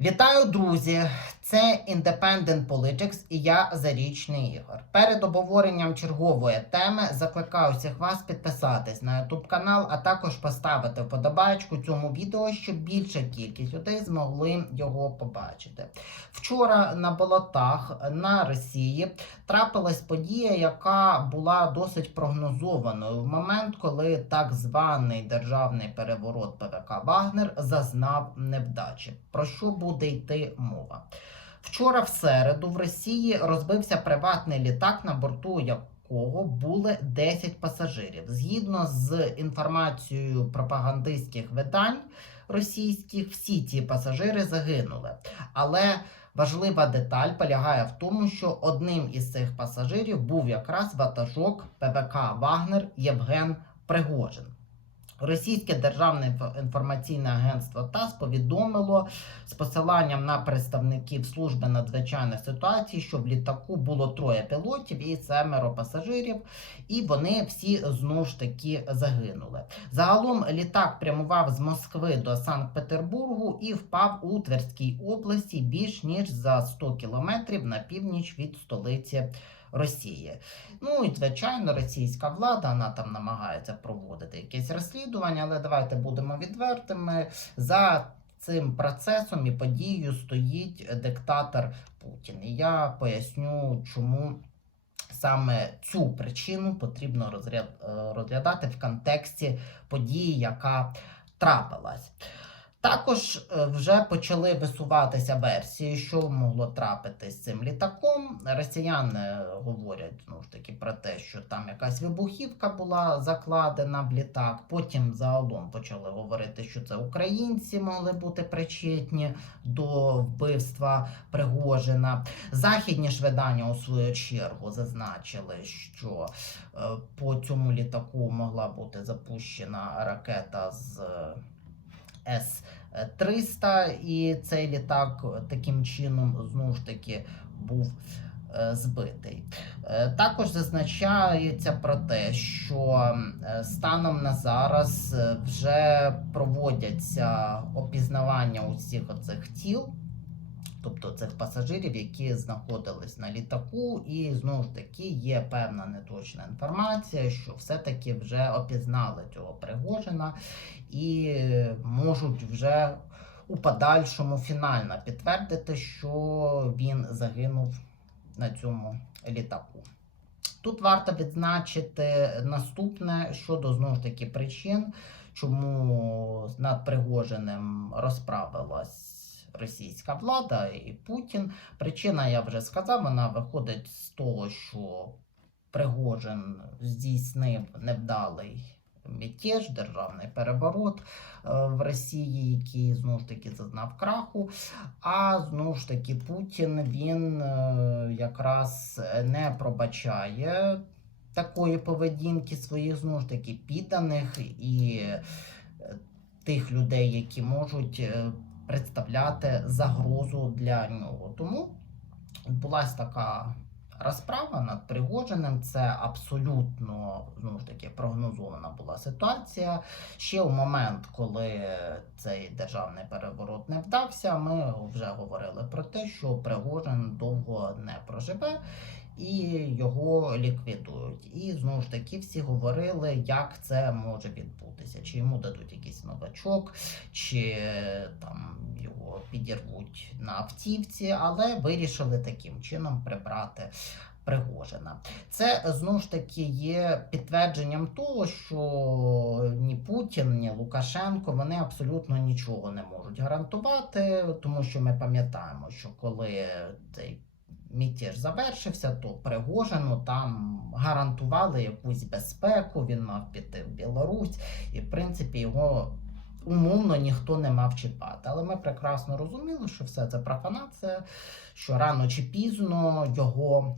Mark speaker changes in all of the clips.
Speaker 1: Вітаю, друзі! Це Independent Politics і я Зарічний Ігор. Перед обговоренням чергової теми закликаю всіх вас підписатись на YouTube канал, а також поставити вподобайку цьому відео, щоб більша кількість людей змогли його побачити. Вчора на болотах на Росії трапилась подія, яка була досить прогнозованою в момент, коли так званий державний переворот ПВК Вагнер зазнав невдачі. Про що буде йти мова? Вчора в середу в Росії розбився приватний літак, на борту якого були 10 пасажирів. Згідно з інформацією пропагандистських видань російських, всі ці пасажири загинули. Але важлива деталь полягає в тому, що одним із цих пасажирів був якраз ватажок ПВК Вагнер Євген Пригожин. Російське державне інформаційне агентство ТАСС повідомило з посиланням на представників служби надзвичайних ситуацій, що в літаку було троє пілотів і семеро пасажирів, і вони всі знову ж таки загинули. Загалом літак прямував з Москви до Санкт-Петербургу і впав у Тверській області більш ніж за 100 кілометрів на північ від столиці. Росії. Ну і звичайно, російська влада вона там намагається проводити якесь розслідування, але давайте будемо відвертими. За цим процесом і подією стоїть диктатор Путін. І я поясню, чому саме цю причину потрібно е, розглядати в контексті події, яка трапилась. Також е, вже почали висуватися версії, що могло трапити з цим літаком. Росіяни говорять знову ж таки про те, що там якась вибухівка була закладена в літак. Потім загалом почали говорити, що це українці могли бути причетні до вбивства Пригожина. Західні ж видання у свою чергу зазначили, що е, по цьому літаку могла бути запущена ракета з. Е, С-300, і цей літак таким чином знову ж таки був е, збитий. Е, Також зазначається про те, що е, станом на зараз вже проводяться опізнавання усіх оцих тіл. Тобто цих пасажирів, які знаходились на літаку, і знову ж таки є певна неточна інформація, що все-таки вже опізнали цього Пригожина і можуть вже у подальшому фінально підтвердити, що він загинув на цьому літаку. Тут варто відзначити наступне щодо знову ж таки причин, чому над Пригожиним розправилась російська влада і Путін. Причина, я вже сказав, вона виходить з того, що Пригожин здійснив невдалий мятеж, державний переворот е, в Росії, який знову ж таки зазнав краху. А знову ж таки Путін він е, якраз не пробачає такої поведінки своїх знову ж таки підданих і е, тих людей, які можуть представляти загрозу для нього. Тому відбулася така розправа над Пригожиним. Це абсолютно знову ж таки прогнозована була ситуація. Ще у момент, коли цей державний переворот не вдався, ми вже говорили про те, що Пригожин довго не проживе. І його ліквідують. І знову ж таки всі говорили, як це може відбутися. Чи йому дадуть якийсь новачок, чи там його підірвуть на автівці, але вирішили таким чином прибрати. Пригожина. Це знову ж таки є підтвердженням того, що ні Путін, ні Лукашенко вони абсолютно нічого не можуть гарантувати, тому що ми пам'ятаємо, що коли цей мятеж завершився, то Пригожину там гарантували якусь безпеку, він мав піти в Білорусь, і в принципі його умовно ніхто не мав чіпати. Але ми прекрасно розуміли, що все це профанація, що рано чи пізно його.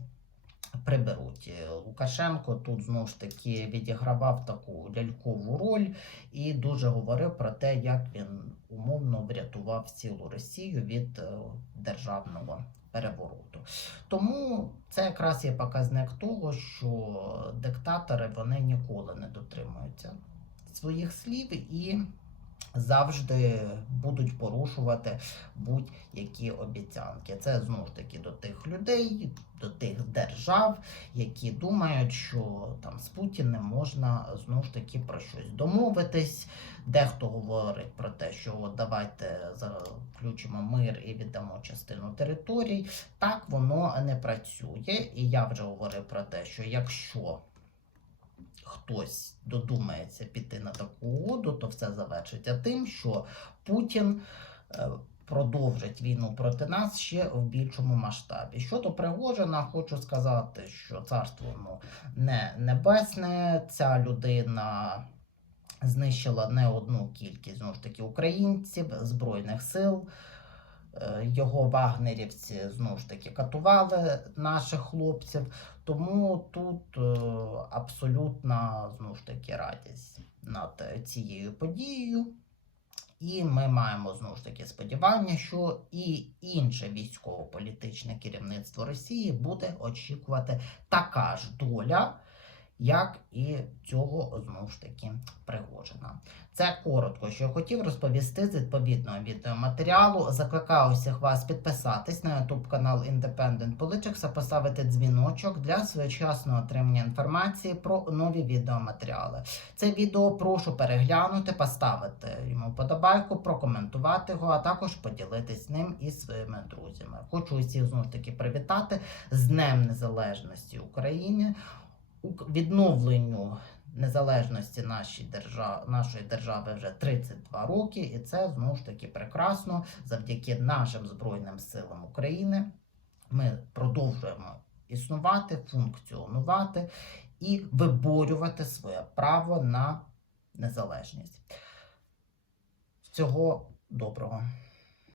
Speaker 1: Приберуть Лукашенко тут знову ж таки відігравав таку лялькову роль і дуже говорив про те, як він умовно врятував цілу Росію від е, державного перевороту. Тому це якраз є показник того, що диктатори вони ніколи не дотримуються своїх слів і завжди будуть порушувати будь-які обіцянки. Це знову ж таки до тих людей, до тих держав, які думають, що там з Путіним можна знову ж таки про щось домовитись. Дехто говорить про те, що от давайте заключимо мир і віддамо частину територій. Так воно не працює. І я вже говорив про те, що якщо хтось додумається піти на таку угоду, то все завершиться тим, що Путін е, продовжить війну проти нас ще в більшому масштабі. Щодо Пригожина, хочу сказати, що царство ну, не небесне, ця людина. Знищила не одну кількість знову ж таки українців, збройних сил. Е, Його вагнерівці знову ж таки катували наших хлопців. Тому тут е, абсолютна знову ж таки радість над цією подією. І ми маємо знову ж таки сподівання, що і інше військово-політичне керівництво Росії буде очікувати така ж доля, як і цього знову ж таки Пригожина. Це коротко, що я хотів розповісти з відповідного відеоматеріалу. Закликаю всіх вас підписатись на YouTube канал Independent Politics, поставити дзвіночок для своєчасного отримання інформації про нові відеоматеріали. Це відео прошу переглянути, поставити йому вподобайку, прокоментувати його, а також поділитись ним із своїми друзями. Хочу усіх знову ж таки привітати з Днем Незалежності України. Відновленню незалежності нашій держа... нашої держави вже 32 роки, і це знову ж таки прекрасно завдяки нашим Збройним силам України. Ми продовжуємо існувати, функціонувати і виборювати своє право на незалежність. Всього доброго!